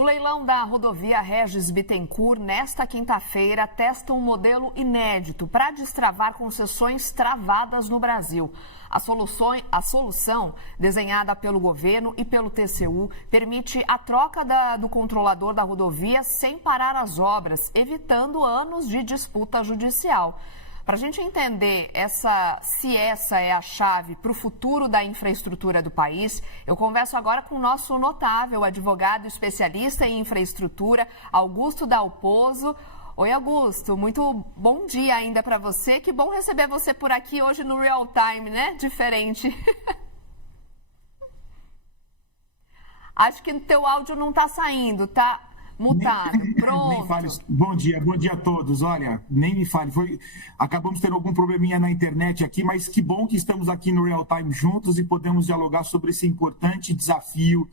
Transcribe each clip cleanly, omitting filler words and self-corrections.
O leilão da rodovia Regis Bittencourt, nesta quinta-feira, testa um modelo inédito para destravar concessões travadas no Brasil. A solução, desenhada pelo governo e pelo TCU, permite a troca do controlador da rodovia sem parar as obras, evitando anos de disputa judicial. Para a gente entender se essa é a chave para o futuro da infraestrutura do país, eu converso agora com o nosso notável advogado especialista em infraestrutura, Augusto Dalpozo. Oi, Augusto, muito bom dia ainda para você. Que bom receber você por aqui hoje no Real Time, né? Diferente. Acho que o teu áudio não está saindo, tá? Mutado, pronto. Nem fale. Bom dia a todos. Olha, nem me fale. Acabamos tendo algum probleminha na internet aqui, mas que bom que estamos aqui no Real Time juntos e podemos dialogar sobre esse importante desafio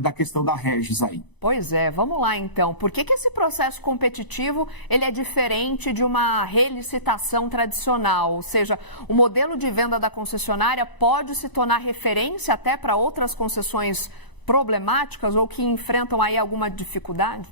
da questão da Regis aí. Pois é, vamos lá então. Por que esse processo competitivo ele é diferente de uma relicitação tradicional? Ou seja, o modelo de venda da concessionária pode se tornar referência até para outras concessões problemáticas ou que enfrentam aí alguma dificuldade?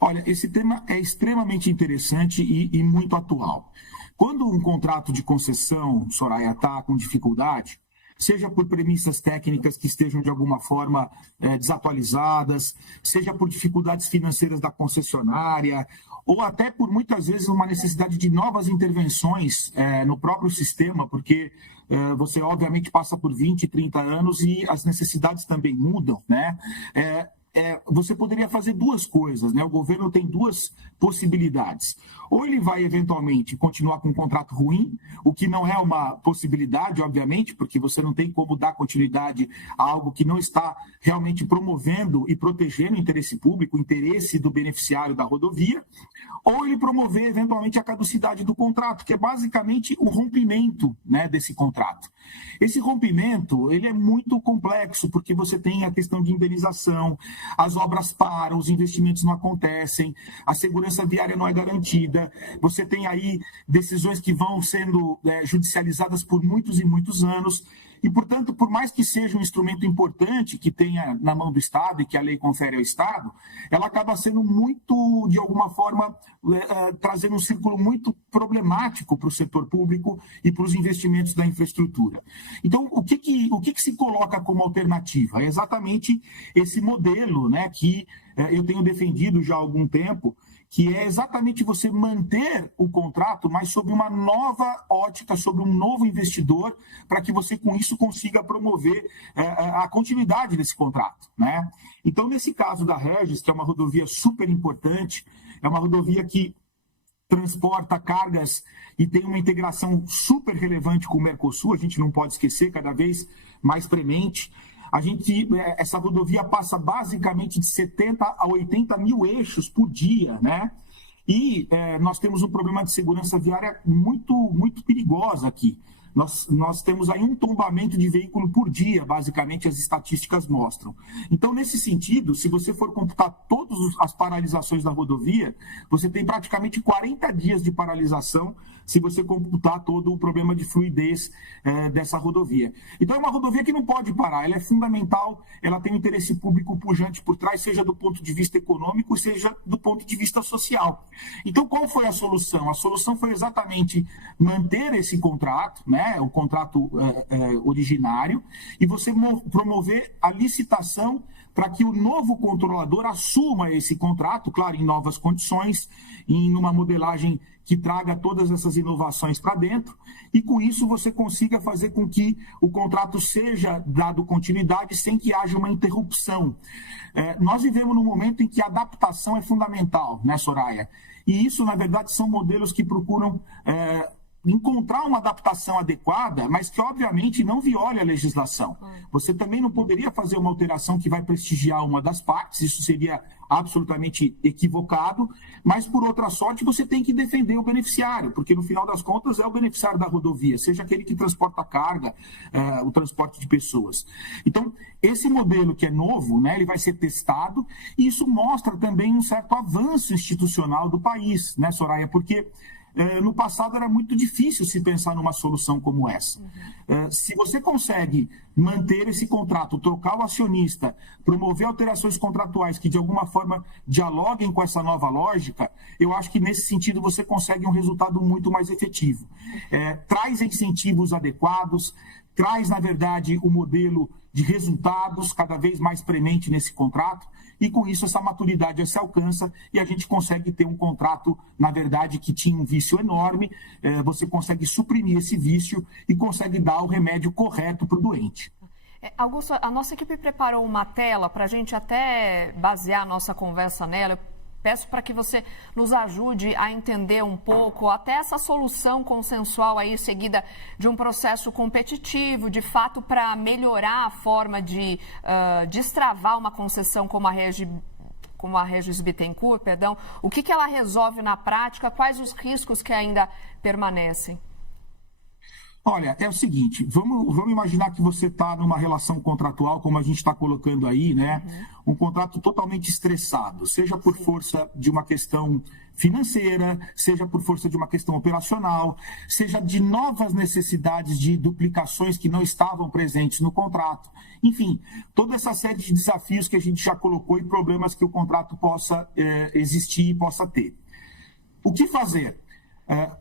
Olha, esse tema é extremamente interessante e muito atual. Quando um contrato de concessão, Soraya, está com dificuldade, seja por premissas técnicas que estejam de alguma forma desatualizadas, seja por dificuldades financeiras da concessionária, ou até por muitas vezes uma necessidade de novas intervenções no próprio sistema, porque você obviamente passa por 20, 30 anos e as necessidades também mudam, né? Você poderia fazer duas coisas, né? O governo tem duas possibilidades. Ou ele vai, eventualmente, continuar com um contrato ruim, o que não é uma possibilidade, obviamente, porque você não tem como dar continuidade a algo que não está realmente promovendo e protegendo o interesse público, o interesse do beneficiário da rodovia, ou ele promover, eventualmente, a caducidade do contrato, que é basicamente o rompimento, né, desse contrato. Esse rompimento, ele é muito complexo, porque você tem a questão de indenização, as obras param, os investimentos não acontecem, a segurança viária não é garantida, você tem aí decisões que vão sendo judicializadas por muitos e muitos anos, e, portanto, por mais que seja um instrumento importante que tenha na mão do Estado e que a lei confere ao Estado, ela acaba sendo muito, de alguma forma, trazendo um círculo muito problemático para o setor público e para os investimentos da infraestrutura. Então, o que se coloca como alternativa? É exatamente esse modelo, né, que eu tenho defendido já há algum tempo, que é exatamente você manter o contrato, mas sob uma nova ótica, sobre um novo investidor, para que você, com isso, consiga promover a continuidade desse contrato, né? Então, nesse caso da Regis, que é uma rodovia super importante, é uma rodovia que transporta cargas e tem uma integração super relevante com o Mercosul, a gente não pode esquecer, cada vez mais premente. Essa rodovia passa basicamente de 70 a 80 mil eixos por dia, né? E nós temos um problema de segurança viária muito, muito perigosa aqui. Nós temos aí um tombamento de veículo por dia, basicamente as estatísticas mostram. Então, nesse sentido, se você for computar todas as paralisações da rodovia, você tem praticamente 40 dias de paralisação se você computar todo o problema de fluidez dessa rodovia. Então, é uma rodovia que não pode parar, ela é fundamental, ela tem um interesse público pujante por trás, seja do ponto de vista econômico, seja do ponto de vista social. Então, qual foi a solução? A solução foi exatamente manter esse contrato, né, o contrato originário, e você promover a licitação para que o novo controlador assuma esse contrato, claro, em novas condições, em uma modelagem que traga todas essas inovações para dentro, e com isso você consiga fazer com que o contrato seja dado continuidade sem que haja uma interrupção. Nós vivemos num momento em que a adaptação é fundamental, né, Soraya? E isso, na verdade, são modelos que procuram encontrar uma adaptação adequada, mas que, obviamente, não viole a legislação. Você também não poderia fazer uma alteração que vai prestigiar uma das partes, isso seria absolutamente equivocado, mas, por outra sorte, você tem que defender o beneficiário, porque, no final das contas, é o beneficiário da rodovia, seja aquele que transporta carga, o transporte de pessoas. Então, esse modelo que é novo, né, ele vai ser testado, e isso mostra também um certo avanço institucional do país, né, Soraya? Porque no passado era muito difícil se pensar numa solução como essa. Se você consegue manter esse contrato, trocar o acionista, promover alterações contratuais que de alguma forma dialoguem com essa nova lógica, eu acho que nesse sentido você consegue um resultado muito mais efetivo. Traz incentivos adequados, traz, na verdade, o modelo de resultados cada vez mais premente nesse contrato, e com isso essa maturidade se alcança e a gente consegue ter um contrato, na verdade, que tinha um vício enorme, você consegue suprimir esse vício e consegue dar o remédio correto para o doente. Augusto, a nossa equipe preparou uma tela para a gente até basear a nossa conversa nela. Peço para que você nos ajude a entender um pouco até essa solução consensual aí seguida de um processo competitivo, de fato, para melhorar a forma de destravar uma concessão como a Regis Bittencourt, perdão. O que ela resolve na prática? Quais os riscos que ainda permanecem? Olha, é o seguinte, vamos imaginar que você está numa relação contratual, como a gente está colocando aí, né? Um contrato totalmente estressado, seja por força de uma questão financeira, seja por força de uma questão operacional, seja de novas necessidades de duplicações que não estavam presentes no contrato. Enfim, toda essa série de desafios que a gente já colocou e problemas que o contrato possa existir e possa ter. O que fazer?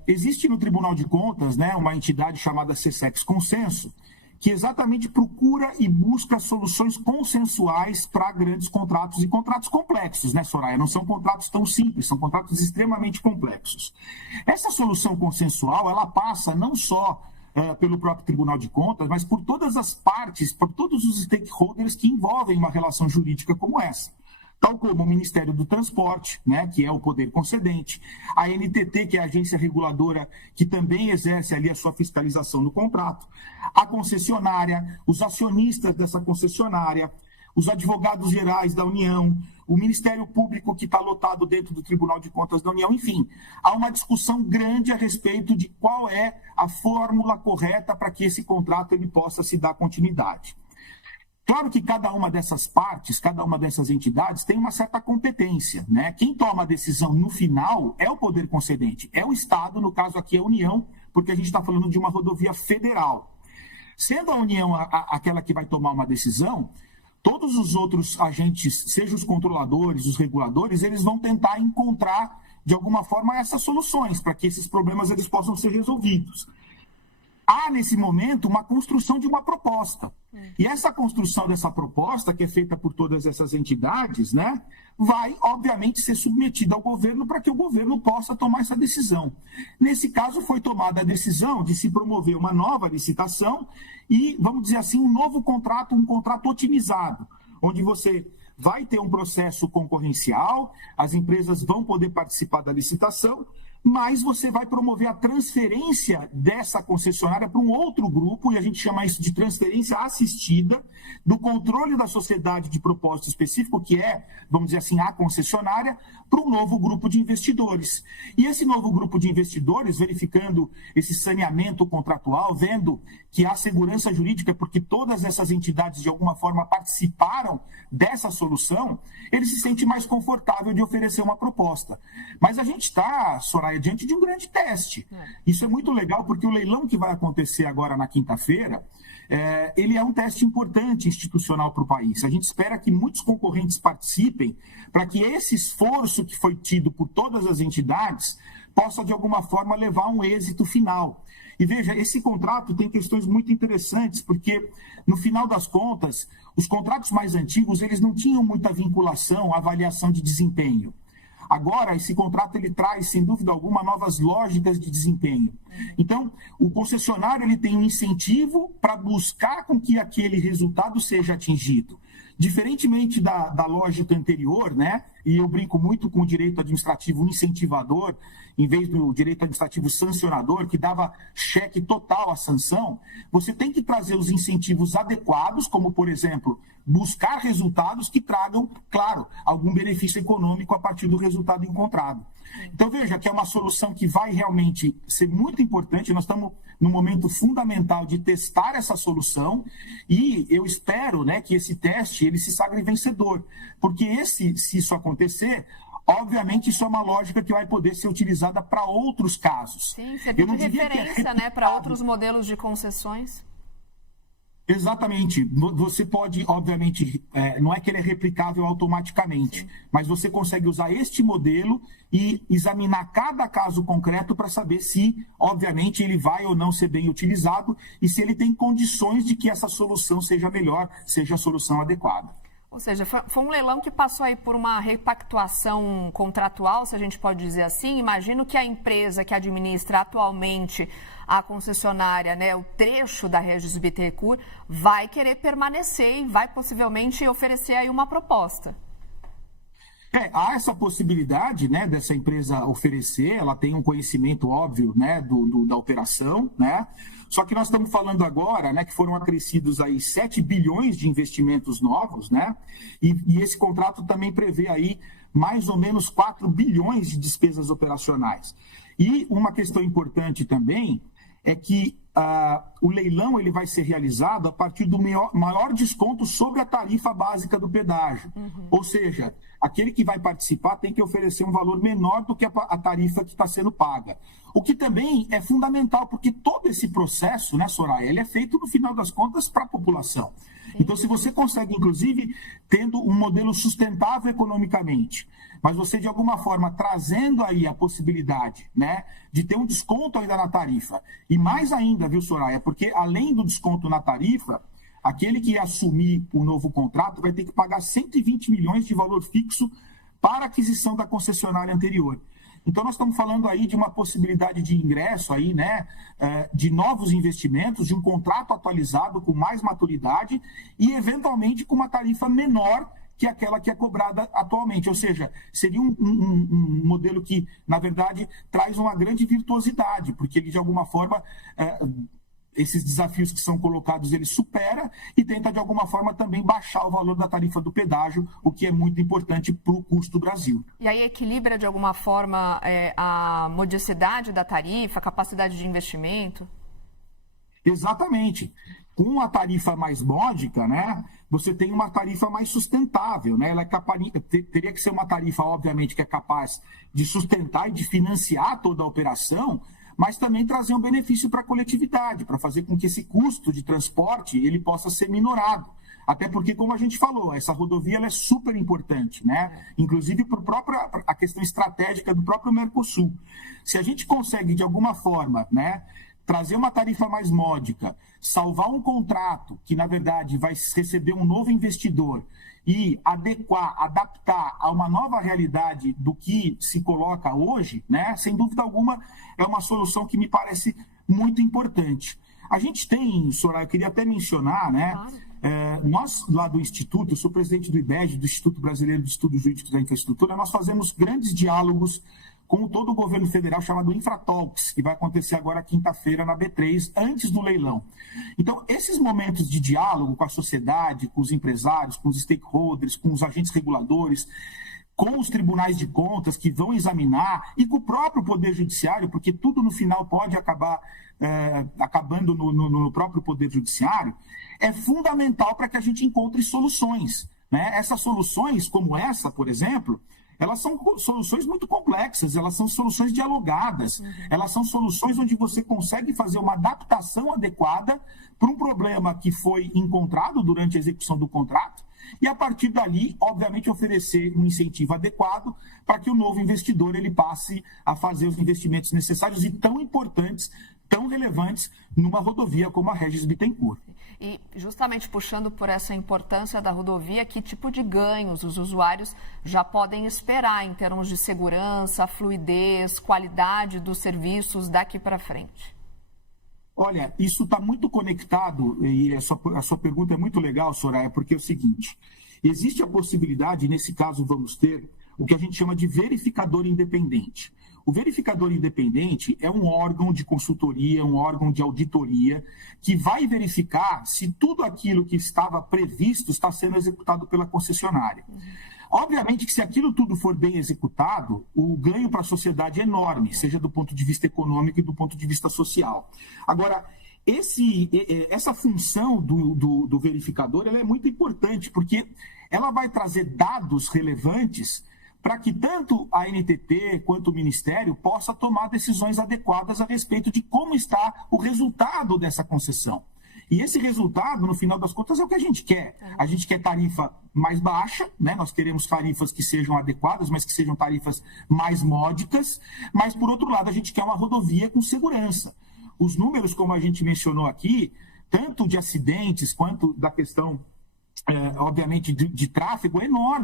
Existe no Tribunal de Contas, né, uma entidade chamada CSEX Consenso, que exatamente procura e busca soluções consensuais para grandes contratos e contratos complexos, né, Soraya? Não são contratos tão simples, são contratos extremamente complexos. Essa solução consensual, ela passa não só pelo próprio Tribunal de Contas, mas por todas as partes, por todos os stakeholders que envolvem uma relação jurídica como essa. Tal como o Ministério do Transporte, né, que é o poder concedente, a NTT, que é a agência reguladora que também exerce ali a sua fiscalização no contrato, a concessionária, os acionistas dessa concessionária, os advogados gerais da União, o Ministério Público que está lotado dentro do Tribunal de Contas da União, enfim, há uma discussão grande a respeito de qual é a fórmula correta para que esse contrato ele possa se dar continuidade. Claro que cada uma dessas partes, cada uma dessas entidades tem uma certa competência, né? Quem toma a decisão no final é o poder concedente, é o Estado, no caso aqui é a União, porque a gente está falando de uma rodovia federal. Sendo a União aquela que vai tomar uma decisão, todos os outros agentes, seja os controladores, os reguladores, eles vão tentar encontrar, de alguma forma, essas soluções para que esses problemas eles possam ser resolvidos. Há, nesse momento, uma construção de uma proposta. E essa construção dessa proposta, que é feita por todas essas entidades, né, vai, obviamente, ser submetida ao governo para que o governo possa tomar essa decisão. Nesse caso, foi tomada a decisão de se promover uma nova licitação e, vamos dizer assim, um novo contrato, um contrato otimizado, onde você vai ter um processo concorrencial, as empresas vão poder participar da licitação, mas você vai promover a transferência dessa concessionária para um outro grupo, e a gente chama isso de transferência assistida, do controle da sociedade de propósito específico, que é, vamos dizer assim, a concessionária, para um novo grupo de investidores. E esse novo grupo de investidores, verificando esse saneamento contratual, vendo que há segurança jurídica, porque todas essas entidades, de alguma forma, participaram dessa solução, ele se sente mais confortável de oferecer uma proposta. Mas a gente está, Soraya, diante de um grande teste. Isso é muito legal, porque o leilão que vai acontecer agora na quinta-feira, ele é um teste importante institucional para o país. A gente espera que muitos concorrentes participem para que esse esforço que foi tido por todas as entidades possa, de alguma forma, levar a um êxito final. E veja, esse contrato tem questões muito interessantes, porque, no final das contas, os contratos mais antigos, eles não tinham muita vinculação à avaliação de desempenho. Agora, esse contrato ele traz, sem dúvida alguma, novas lógicas de desempenho. Então, o concessionário ele tem um incentivo para buscar com que aquele resultado seja atingido. Diferentemente da lógica anterior, né? E eu brinco muito com o direito administrativo incentivador, em vez do direito administrativo sancionador, que dava cheque total à sanção, você tem que trazer os incentivos adequados, como, por exemplo, buscar resultados que tragam, claro, algum benefício econômico a partir do resultado encontrado. Então, veja que é uma solução que vai realmente ser muito importante. Nós estamos num momento fundamental de testar essa solução e eu espero, né, que esse teste ele se sagre vencedor, porque se isso acontecer, obviamente isso é uma lógica que vai poder ser utilizada para outros casos. Sim, você tem referência, né, para outros modelos de concessões. Exatamente. Você pode, obviamente, não é que ele é replicável automaticamente, sim, mas você consegue usar este modelo e examinar cada caso concreto para saber se, obviamente, ele vai ou não ser bem utilizado e se ele tem condições de que essa solução seja melhor, seja a solução adequada. Ou seja, foi um leilão que passou aí por uma repactuação contratual, se a gente pode dizer assim. Imagino que a empresa que administra atualmente a concessionária, né, o trecho da Regis Bittencourt, vai querer permanecer e vai possivelmente oferecer aí uma proposta. Há essa possibilidade, né, dessa empresa oferecer, ela tem um conhecimento óbvio, né, da operação, né? Só que nós estamos falando agora, né, que foram acrescidos aí 7 bilhões de investimentos novos, né? E esse contrato também prevê aí mais ou menos 4 bilhões de despesas operacionais. E uma questão importante também é que o leilão ele vai ser realizado a partir do maior desconto sobre a tarifa básica do pedágio. Uhum. Ou seja, aquele que vai participar tem que oferecer um valor menor do que a tarifa que está sendo paga. O que também é fundamental, porque todo esse processo, né, Soraya, ele é feito, no final das contas, para a população. Então, se você consegue, inclusive, tendo um modelo sustentável economicamente, mas você, de alguma forma, trazendo aí a possibilidade, né, de ter um desconto ainda na tarifa, e mais ainda, viu, Soraya, porque além do desconto na tarifa, aquele que assumir o novo contrato vai ter que pagar 120 milhões de valor fixo para a aquisição da concessionária anterior. Então, nós estamos falando aí de uma possibilidade de ingresso aí, né, de novos investimentos, de um contrato atualizado com mais maturidade e, eventualmente, com uma tarifa menor que aquela que é cobrada atualmente. Ou seja, seria um modelo que, na verdade, traz uma grande virtuosidade, porque ele, de alguma forma, esses desafios que são colocados, ele supera e tenta, de alguma forma, também baixar o valor da tarifa do pedágio, o que é muito importante para o custo do Brasil. E aí equilibra, de alguma forma, a modicidade da tarifa, a capacidade de investimento? Exatamente. Com a tarifa mais módica, né, você tem uma tarifa mais sustentável, né? Ela teria que ser uma tarifa, obviamente, que é capaz de sustentar e de financiar toda a operação, mas também trazer um benefício para a coletividade, para fazer com que esse custo de transporte ele possa ser minorado. Até porque, como a gente falou, essa rodovia ela é super importante, né? Inclusive por a questão estratégica do próprio Mercosul. Se a gente consegue, de alguma forma, né, trazer uma tarifa mais módica, salvar um contrato que, na verdade, vai receber um novo investidor e adaptar a uma nova realidade do que se coloca hoje, né? Sem dúvida alguma, é uma solução que me parece muito importante. A gente tem, Soraya, eu queria até mencionar, né? Nós, lá do Instituto, eu sou presidente do IBEG, do Instituto Brasileiro de Estudos Jurídicos da Infraestrutura, nós fazemos grandes diálogos com todo o governo federal, chamado InfraTalks, que vai acontecer agora quinta-feira na B3, antes do leilão. Então, esses momentos de diálogo com a sociedade, com os empresários, com os stakeholders, com os agentes reguladores, com os tribunais de contas que vão examinar e com o próprio Poder Judiciário, porque tudo no final pode acabar acabando no próprio Poder Judiciário, é fundamental para que a gente encontre soluções, né? Essas soluções, como essa, por exemplo, elas são soluções muito complexas, elas são soluções dialogadas, elas são soluções onde você consegue fazer uma adaptação adequada para um problema que foi encontrado durante a execução do contrato e, a partir dali, obviamente, oferecer um incentivo adequado para que o novo investidor ele passe a fazer os investimentos necessários e tão importantes, tão relevantes numa rodovia como a Regis Bittencourt. E justamente puxando por essa importância da rodovia, que tipo de ganhos os usuários já podem esperar em termos de segurança, fluidez, qualidade dos serviços daqui para frente? Olha, isso está muito conectado, e a sua pergunta é muito legal, Soraya, porque é o seguinte, existe a possibilidade, nesse caso vamos ter, o que a gente chama de verificador independente. O verificador independente é um órgão de consultoria, um órgão de auditoria, que vai verificar se tudo aquilo que estava previsto está sendo executado pela concessionária. Obviamente que se aquilo tudo for bem executado, o ganho para a sociedade é enorme, seja do ponto de vista econômico e do ponto de vista social. Agora, essa função do verificador ela é muito importante, porque ela vai trazer dados relevantes para que tanto a NTT quanto o Ministério possa tomar decisões adequadas a respeito de como está o resultado dessa concessão. E esse resultado, no final das contas, é o que a gente quer. A gente quer tarifa mais baixa, né? Nós queremos tarifas que sejam adequadas, mas que sejam tarifas mais módicas. Mas, por outro lado, a gente quer uma rodovia com segurança. Os números, como a gente mencionou aqui, tanto de acidentes quanto da questão, obviamente, de tráfego,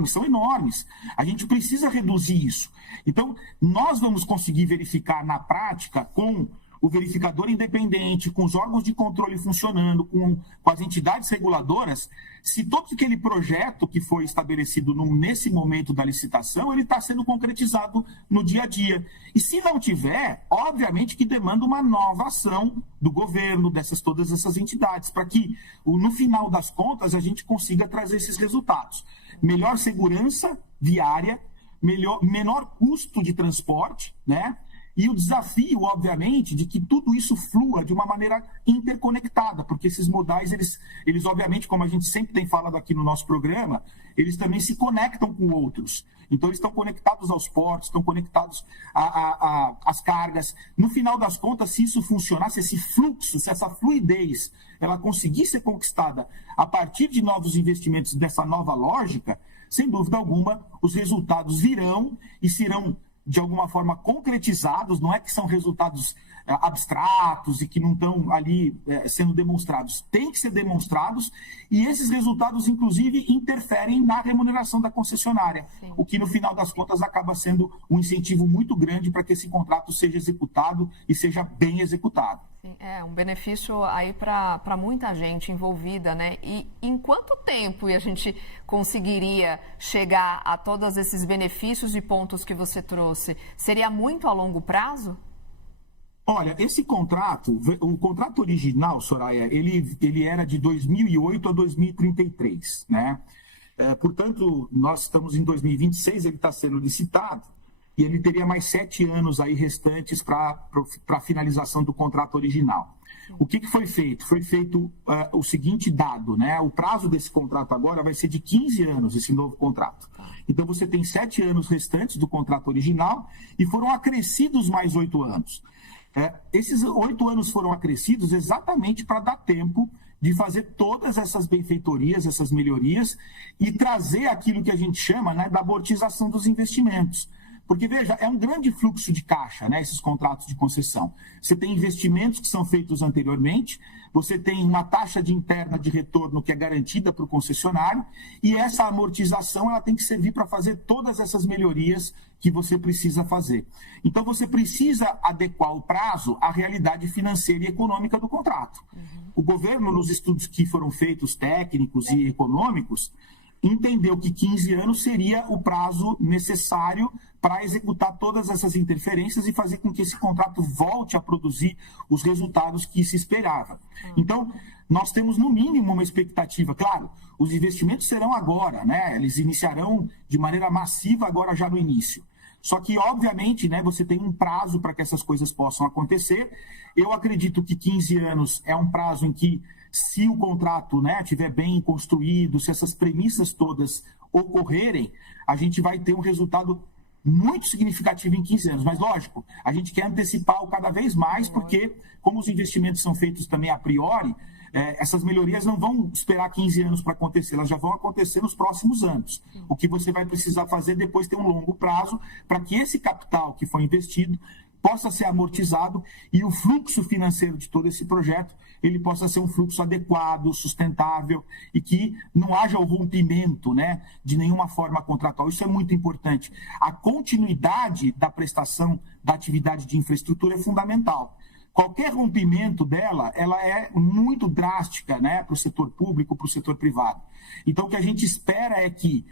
são enormes. A gente precisa reduzir isso. Então, nós vamos conseguir verificar na prática com o verificador independente, com os órgãos de controle funcionando, com as entidades reguladoras, se todo aquele projeto que foi estabelecido nesse momento da licitação, ele está sendo concretizado no dia a dia. E se não tiver, obviamente que demanda uma nova ação do governo, todas essas entidades, para que, no final das contas, a gente consiga trazer esses resultados. Melhor segurança viária, menor custo de transporte, né? E o desafio, obviamente, de que tudo isso flua de uma maneira interconectada, porque esses modais, eles obviamente, como a gente sempre tem falado aqui no nosso programa, eles também se conectam com outros. Então, eles estão conectados aos portos, estão conectados às cargas. No final das contas, se isso funcionar, se esse fluxo, se essa fluidez, ela conseguir ser conquistada a partir de novos investimentos dessa nova lógica, sem dúvida alguma, os resultados virão e serão de alguma forma concretizados, não é que são resultados abstratos e que não estão ali sendo demonstrados. Tem que ser demonstrados e esses resultados, inclusive, interferem na remuneração da concessionária, Sim. O que, no final das contas, acaba sendo um incentivo muito grande para que esse contrato seja executado e seja bem executado. Sim, é um benefício aí para muita gente envolvida, né? E em quanto tempo a gente conseguiria chegar a todos esses benefícios e pontos que você trouxe? Seria muito a longo prazo? Olha, esse contrato, o contrato original, Soraya, ele era de 2008 a 2033, né? Portanto, nós estamos em 2026, ele está sendo licitado e ele teria mais 7 anos aí restantes para a finalização do contrato original. O que foi feito? Foi feito o seguinte dado, né? O prazo desse contrato agora vai ser de 15 anos, esse novo contrato. Então, você tem 7 anos restantes do contrato original e foram acrescidos mais 8 anos. Esses 8 anos foram acrescidos exatamente para dar tempo de fazer todas essas benfeitorias, essas melhorias e trazer aquilo que a gente chama, né, da amortização dos investimentos. Porque, veja, é um grande fluxo de caixa, né, esses contratos de concessão. Você tem investimentos que são feitos anteriormente, você tem uma taxa de interna de retorno que é garantida para o concessionário e essa amortização ela tem que servir para fazer todas essas melhorias que você precisa fazer. Então, você precisa adequar o prazo à realidade financeira e econômica do contrato. O governo, nos estudos que foram feitos, técnicos e econômicos, entendeu que 15 anos seria o prazo necessário para executar todas essas interferências e fazer com que esse contrato volte a produzir os resultados que se esperava. Então, nós temos no mínimo uma expectativa. Claro, os investimentos serão agora, né? Eles iniciarão de maneira massiva agora já no início. Só que, obviamente, né, você tem um prazo para que essas coisas possam acontecer. Eu acredito que 15 anos é um prazo em que, se o contrato, né, estiver bem construído, se essas premissas todas ocorrerem, a gente vai ter um resultado muito significativo em 15 anos. Mas, lógico, a gente quer antecipar cada vez mais, porque, como os investimentos são feitos também a priori, essas melhorias não vão esperar 15 anos para acontecer, elas já vão acontecer nos próximos anos. O que você vai precisar fazer depois ter um longo prazo para que esse capital que foi investido possa ser amortizado e o fluxo financeiro de todo esse projeto ele possa ser um fluxo adequado, sustentável e que não haja o rompimento, né, de nenhuma forma contratual. Isso é muito importante. A continuidade da prestação da atividade de infraestrutura é fundamental. Qualquer rompimento dela, ela é muito drástica, né, para o setor público, para o setor privado. Então, o que a gente espera é que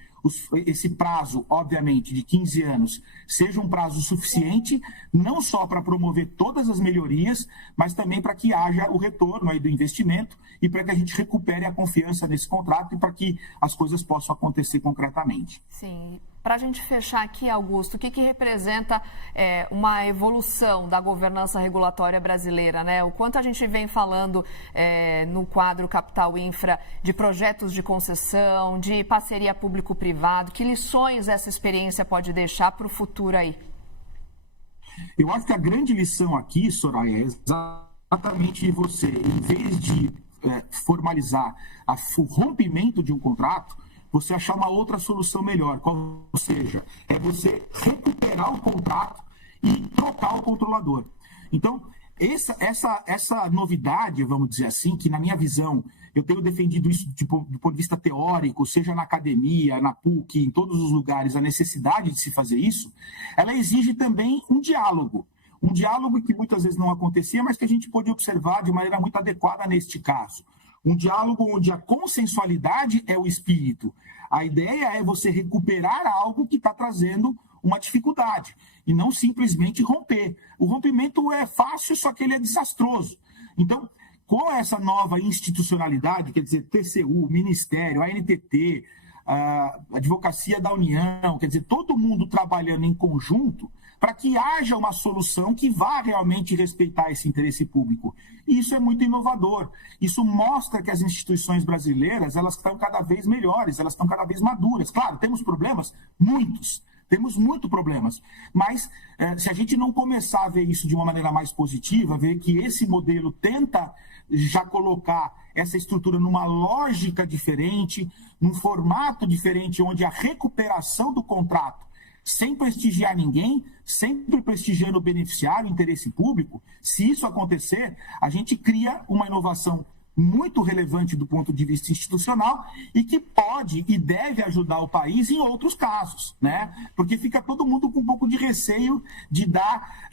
esse prazo, obviamente, de 15 anos, seja um prazo suficiente, não só para promover todas as melhorias, mas também para que haja o retorno aí do investimento e para que a gente recupere a confiança nesse contrato e para que as coisas possam acontecer concretamente. Sim. Para a gente fechar aqui, Augusto, o que representa uma evolução da governança regulatória brasileira, né? O quanto a gente vem falando no quadro Capital Infra de projetos de concessão, de parceria público-privado, que lições essa experiência pode deixar para o futuro aí? Eu acho que a grande lição aqui, Soraya, é exatamente você, em vez de formalizar o rompimento de um contrato, você achar uma outra solução melhor, ou seja, é você recuperar o contrato e trocar o controlador. Então, essa novidade, vamos dizer assim, que na minha visão, eu tenho defendido isso do ponto de vista teórico, seja na academia, na PUC, em todos os lugares, a necessidade de se fazer isso, ela exige também um diálogo. Um diálogo que muitas vezes não acontecia, mas que a gente pôde observar de maneira muito adequada neste caso. Um diálogo onde a consensualidade é o espírito. A ideia é você recuperar algo que está trazendo uma dificuldade e não simplesmente romper. O rompimento é fácil, só que ele é desastroso. Então, com essa nova institucionalidade, quer dizer, TCU, Ministério, ANTT, a Advocacia da União, quer dizer, todo mundo trabalhando em conjunto para que haja uma solução que vá realmente respeitar esse interesse público. E isso é muito inovador. Isso mostra que as instituições brasileiras, elas estão cada vez melhores, elas estão cada vez maduras. Claro, temos problemas, muitos. Temos muitos problemas, mas se a gente não começar a ver isso de uma maneira mais positiva, ver que esse modelo tenta já colocar essa estrutura numa lógica diferente, num formato diferente, onde a recuperação do contrato, sem prestigiar ninguém, sempre prestigiando o beneficiário, o interesse público, se isso acontecer, a gente cria uma inovação muito relevante do ponto de vista institucional e que pode e deve ajudar o país em outros casos, né? Porque fica todo mundo com um pouco de receio de dar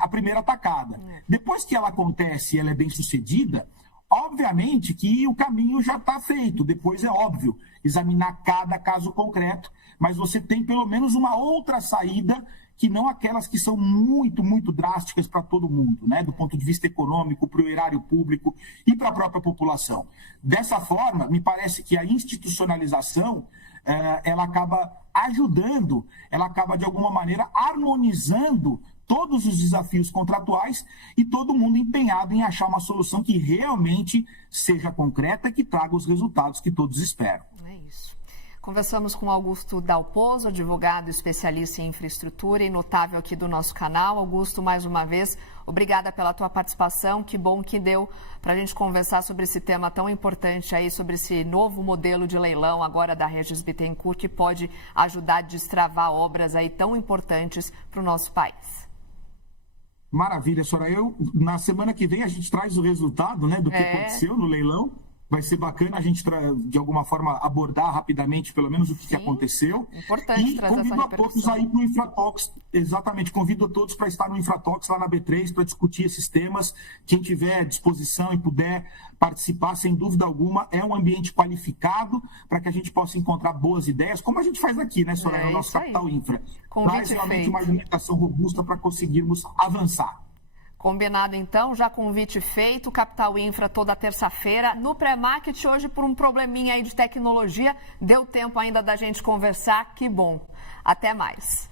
a primeira tacada. Depois que ela acontece e ela é bem sucedida, obviamente que o caminho já está feito. Depois é óbvio examinar cada caso concreto, mas você tem pelo menos uma outra saída que não aquelas que são muito, muito drásticas para todo mundo, né? Do ponto de vista econômico, para o erário público e para a própria população. Dessa forma, me parece que a institucionalização, ela acaba ajudando, ela acaba de alguma maneira harmonizando todos os desafios contratuais e todo mundo empenhado em achar uma solução que realmente seja concreta e que traga os resultados que todos esperam. É isso. Conversamos com Augusto Dalpozo, advogado especialista em infraestrutura e notável aqui do nosso canal. Augusto, mais uma vez, obrigada pela tua participação. Que bom que deu para a gente conversar sobre esse tema tão importante aí, sobre esse novo modelo de leilão agora da Régis Bittencourt, que pode ajudar a destravar obras aí tão importantes para o nosso país. Maravilha, Soraya. Na semana que vem a gente traz o resultado, né, do que aconteceu no leilão. Vai ser bacana a gente, de alguma forma, abordar rapidamente, pelo menos, o que aconteceu. Importante trazer essa repercussão. E convido a todos aí para o Infratalks. Exatamente, convido a todos para estar no Infratalks lá na B3 para discutir esses temas. Quem tiver disposição e puder participar, sem dúvida alguma, é um ambiente qualificado para que a gente possa encontrar boas ideias, como a gente faz aqui, né, Soraya, no nosso Capital Infra. Traz realmente uma argumentação robusta para conseguirmos avançar. Combinado, então, já convite feito, Capital Infra toda terça-feira. No pré-market, hoje, por um probleminha aí de tecnologia, deu tempo ainda da gente conversar, que bom. Até mais.